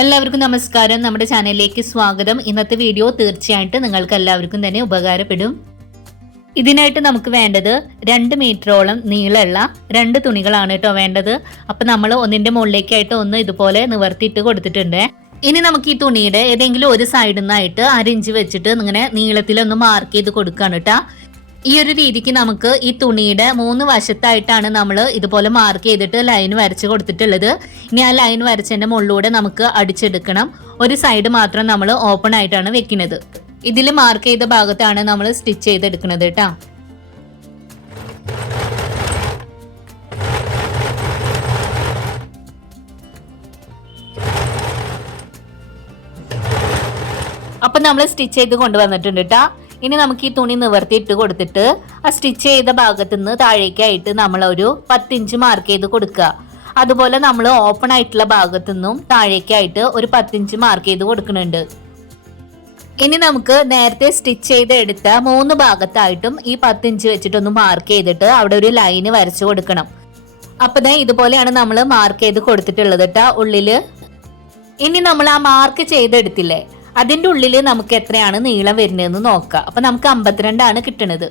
എല്ലാവർക്കും നമസ്കാരം. നമ്മുടെ ചാനലിലേക്ക് സ്വാഗതം. ഇന്നത്തെ വീഡിയോ തീർച്ചയായിട്ടും നിങ്ങൾക്ക് എല്ലാവർക്കും തന്നെ ഉപകാരപ്പെടും. ഇതിനായിട്ട് നമുക്ക് വേണ്ടത് രണ്ട് മീറ്ററോളം നീളമുള്ള രണ്ട് തുണികളാണ് കേട്ടോ വേണ്ടത്. അപ്പൊ നമ്മൾ ഒന്നിന്റെ മുകളിലേക്കായിട്ട് ഒന്ന് ഇതുപോലെ നിവർത്തിയിട്ട് കൊടുത്തിട്ടുണ്ട്. ഇനി നമുക്ക് ഈ തുണിയുടെ ഏതെങ്കിലും ഒരു സൈഡിൽ നിന്നായിട്ട് അരിഞ്ച് വെച്ചിട്ട് ഇങ്ങനെ നീളത്തിലൊന്ന് മാർക്ക് ചെയ്ത് കൊടുക്കാണ് കേട്ടോ. ഈ ഒരു രീതിക്ക് നമുക്ക് ഈ തുണിയുടെ മൂന്ന് വശത്തായിട്ടാണ് നമ്മൾ ഇതുപോലെ മാർക്ക് ചെയ്തിട്ട് ലൈൻ വരച്ച് കൊടുത്തിട്ടുള്ളത്. ഇനി ആ ലൈൻ വരച്ചതിന്റെ മുകളിലൂടെ നമുക്ക് അടിച്ചെടുക്കണം. ഒരു സൈഡ് മാത്രം നമ്മൾ ഓപ്പൺ ആയിട്ടാണ് വെക്കുന്നത്. ഇതിൽ മാർക്ക് ചെയ്ത ഭാഗത്താണ് നമ്മൾ സ്റ്റിച്ച് ചെയ്തെടുക്കുന്നത് കേട്ടോ. അപ്പൊ നമ്മൾ സ്റ്റിച്ച് ചെയ്ത് കൊണ്ടുവന്നിട്ടുണ്ട് കേട്ടോ. ഇനി നമുക്ക് ഈ തുണി നിവർത്തിയിട്ട് കൊടുത്തിട്ട് ആ സ്റ്റിച്ച് ചെയ്ത ഭാഗത്ത് നിന്ന് താഴേക്കായിട്ട് നമ്മൾ ഒരു പത്തിഞ്ച് മാർക്ക് ചെയ്ത് കൊടുക്കുക. അതുപോലെ നമ്മൾ ഓപ്പൺ ആയിട്ടുള്ള ഭാഗത്തു നിന്നും താഴേക്കായിട്ട് ഒരു പത്തിഞ്ച് മാർക്ക് ചെയ്ത് കൊടുക്കുന്നുണ്ട്. ഇനി നമുക്ക് നേരത്തെ സ്റ്റിച്ച് ചെയ്ത് എടുത്ത മൂന്ന് ഭാഗത്തായിട്ടും ഈ പത്തിഞ്ച് വെച്ചിട്ടൊന്ന് മാർക്ക് ചെയ്തിട്ട് അവിടെ ഒരു ലൈന് വരച്ചു കൊടുക്കണം. അപ്പൊ ദേ ഇതുപോലെയാണ് നമ്മൾ മാർക്ക് ചെയ്ത് കൊടുത്തിട്ടുള്ളത് കേട്ടോ ഉള്ളിൽ. ഇനി നമ്മൾ ആ മാർക്ക് ചെയ്തെടുത്തില്ലേ? അതിന്റെ ഉള്ളിൽ നമുക്ക് എത്രയാണ് നീളം വരുന്നതെന്ന് നോക്കാം. അപ്പൊ നമുക്ക് അമ്പത്തിരണ്ടാണ് കിട്ടണത്.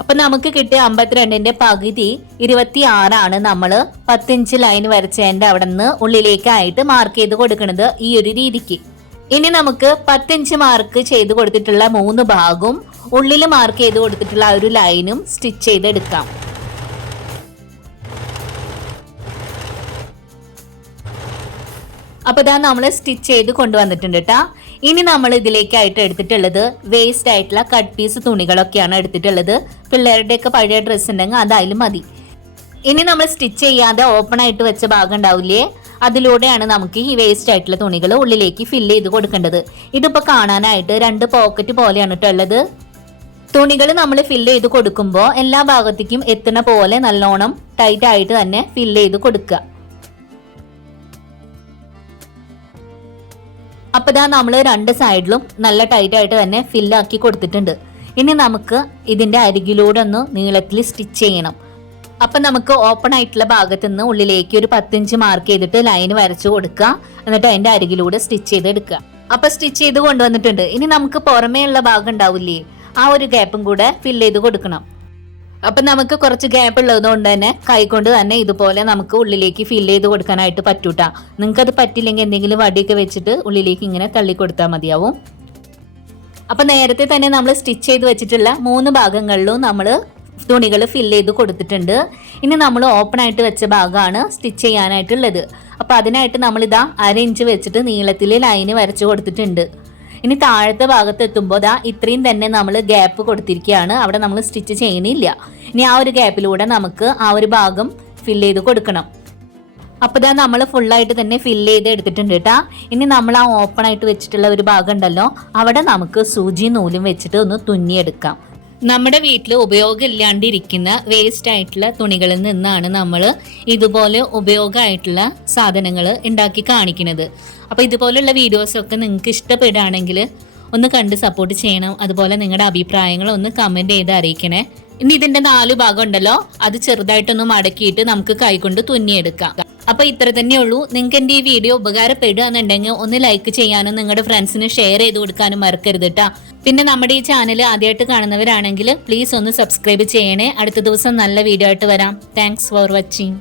അപ്പൊ നമുക്ക് കിട്ടിയ അമ്പത്തിരണ്ടിന്റെ പകുതി ഇരുപത്തി ആറാണ് നമ്മൾ പത്തിഞ്ച് ലൈൻ വരച്ചതിന്റെ അവിടെ നിന്ന് ഉള്ളിലേക്കായിട്ട് മാർക്ക് ചെയ്ത് കൊടുക്കുന്നത് ഈ ഒരു രീതിക്ക്. ഇനി നമുക്ക് പത്തിഞ്ച് മാർക്ക് ചെയ്ത് കൊടുത്തിട്ടുള്ള മൂന്ന് ഭാഗവും ഉള്ളിൽ മാർക്ക് ചെയ്ത് കൊടുത്തിട്ടുള്ള ആ ഒരു ലൈനും സ്റ്റിച്ച് ചെയ്തെടുക്കാം. അപ്പൊ ഇതാ നമ്മൾ സ്റ്റിച്ച് ചെയ്ത് കൊണ്ടുവന്നിട്ടുണ്ട് കേട്ടാ ഇനി നമ്മൾ ഇതിലേക്കായിട്ട് എടുത്തിട്ടുള്ളത് വേസ്റ്റ് ആയിട്ടുള്ള കട്ട് പീസ് തുണികളൊക്കെയാണ് എടുത്തിട്ടുള്ളത്. പിള്ളേരുടെ ഒക്കെ പഴയ ഡ്രസ്സ് ഉണ്ടെങ്കിൽ അതായാലും മതി. ഇനി നമ്മൾ സ്റ്റിച്ച് ചെയ്യാതെ ഓപ്പൺ ആയിട്ട് വെച്ച ഭാഗം ഉണ്ടാവില്ലേ? അതിലൂടെയാണ് നമുക്ക് ഈ വേസ്റ്റ് ആയിട്ടുള്ള തുണികൾ ഉള്ളിലേക്ക് ഫില്ല് ചെയ്ത് കൊടുക്കേണ്ടത്. ഇതിപ്പോ കാണാനായിട്ട് രണ്ട് പോക്കറ്റ് പോലെയാണ് ഉള്ളത്. തുണികൾ നമ്മൾ ഫില്ല് ചെയ്ത് കൊടുക്കുമ്പോൾ എല്ലാ ഭാഗത്തേക്കും എത്തുന്ന പോലെ നല്ലോണം ടൈറ്റ് ആയിട്ട് തന്നെ ഫില്ല് ചെയ്ത് കൊടുക്കുക. അപ്പൊ ഇതാ നമ്മൾ രണ്ട് സൈഡിലും നല്ല ടൈറ്റ് ആയിട്ട് തന്നെ ഫില്ലാക്കി കൊടുത്തിട്ടുണ്ട്. ഇനി നമുക്ക് ഇതിന്റെ അരികിലൂടെ ഒന്ന് നീളത്തിൽ സ്റ്റിച്ച് ചെയ്യണം. അപ്പൊ നമുക്ക് ഓപ്പൺ ആയിട്ടുള്ള ഭാഗത്ത് നിന്ന് ഉള്ളിലേക്ക് ഒരു പത്തിഞ്ച് മാർക്ക് ചെയ്തിട്ട് ലൈൻ വരച്ചു കൊടുക്കുക. എന്നിട്ട് അതിന്റെ അരികിലൂടെ സ്റ്റിച്ച് ചെയ്തെടുക്കുക അപ്പൊ സ്റ്റിച്ച് ചെയ്ത് കൊണ്ടുവന്നിട്ടുണ്ട്. ഇനി നമുക്ക് പുറമേ ഉള്ള ഭാഗം ഉണ്ടാവില്ലേ? ആ ഒരു ഗ്യാപ്പും കൂടെ ഫില്ല് ചെയ്ത് കൊടുക്കണം. അപ്പൊ നമുക്ക് കുറച്ച് ഗ്യാപ്പ് ഉള്ളതുകൊണ്ട് തന്നെ കൈകൊണ്ട് തന്നെ ഇതുപോലെ നമുക്ക് ഉള്ളിലേക്ക് ഫിൽ ചെയ്ത് കൊടുക്കാനായിട്ട് പറ്റൂട്ടാ. അത് പറ്റില്ലെങ്കിൽ എന്തെങ്കിലും വടിയൊക്കെ വെച്ചിട്ട് ഉള്ളിലേക്ക് ഇങ്ങനെ തള്ളി കൊടുത്താൽ മതിയാവും. അപ്പൊ നേരത്തെ തന്നെ നമ്മൾ സ്റ്റിച്ച് ചെയ്ത് വെച്ചിട്ടുള്ള മൂന്ന് ഭാഗങ്ങളിലും നമ്മൾ തുണികൾ ഫിൽ ചെയ്ത് കൊടുത്തിട്ടുണ്ട്. ഇനി നമ്മൾ ഓപ്പൺ ആയിട്ട് വെച്ച ഭാഗമാണ് സ്റ്റിച്ച് ചെയ്യാനായിട്ടുള്ളത്. അപ്പൊ അതിനായിട്ട് നമ്മൾ ഇതാ അര ഇഞ്ച് വെച്ചിട്ട് നീളത്തിൽ ലൈന് വരച്ച് കൊടുത്തിട്ടുണ്ട്. ഇനി താഴത്തെ ഭാഗത്ത് എത്തുമ്പോൾ ദാ ഇത്രയും തന്നെ നമ്മൾ ഗ്യാപ്പ് കൊടുത്തിരിക്കുകയാണ്. അവിടെ നമ്മൾ സ്റ്റിച്ച് ചെയ്യണില്ല ഇനി ആ ഒരു ഗ്യാപ്പിലൂടെ നമുക്ക് ആ ഒരു ഭാഗം ഫില്ല് ചെയ്ത് കൊടുക്കണം. അപ്പോൾ ഇതാ നമ്മൾ ഫുള്ളായിട്ട് തന്നെ ഫില്ല് ചെയ്ത് എടുത്തിട്ടുണ്ട് കേട്ടാ. ഇനി നമ്മൾ ആ ഓപ്പൺ ആയിട്ട് വെച്ചിട്ടുള്ള ഒരു ഭാഗം ഉണ്ടല്ലോ അവിടെ നമുക്ക് സൂചി നൂലും വെച്ചിട്ട് ഒന്ന് തുന്നിയെടുക്കാം. നമ്മുടെ വീട്ടിൽ ഉപയോഗമില്ലാണ്ടിരിക്കുന്ന വേസ്റ്റ് ആയിട്ടുള്ള തുണികളിൽ നിന്നാണ് നമ്മൾ ഇതുപോലെ ഉപയോഗമായിട്ടുള്ള സാധനങ്ങൾ ഉണ്ടാക്കി കാണിക്കുന്നത്. അപ്പോൾ ഇതുപോലുള്ള വീഡിയോസൊക്കെ നിങ്ങൾക്ക് ഇഷ്ടപ്പെടുകയാണെങ്കിൽ ഒന്ന് കണ്ട് സപ്പോർട്ട് ചെയ്യണം. അതുപോലെ നിങ്ങളുടെ അഭിപ്രായങ്ങൾ ഒന്ന് കമന്റ് ചെയ്ത് അറിയിക്കണേ. ഇനി ഇതിന്റെ നാല് ഭാഗം ഉണ്ടല്ലോ. അത് ചെറുതായിട്ടൊന്ന് മടക്കിയിട്ട് നമുക്ക് കൈകൊണ്ട് തുന്നിയെടുക്കാം. അപ്പൊ ഇത്ര തന്നെ ഉള്ളൂ. നിങ്ങൾക്ക് എന്റെ ഈ വീഡിയോ ഉപകാരപ്പെടുക എന്നുണ്ടെങ്കിൽ ഒന്ന് ലൈക്ക് ചെയ്യാനും നിങ്ങളുടെ ഫ്രണ്ട്സിന് ഷെയർ ചെയ്ത് കൊടുക്കാനും മറക്കരുത് കേട്ടാ പിന്നെ നമ്മുടെ ഈ ചാനൽ ആദ്യമായിട്ട് കാണുന്നവരാണെങ്കിൽ പ്ലീസ് ഒന്ന് സബ്സ്ക്രൈബ് ചെയ്യണേ. അടുത്ത ദിവസം നല്ല വീഡിയോ ആയിട്ട് വരാം. Thanks for watching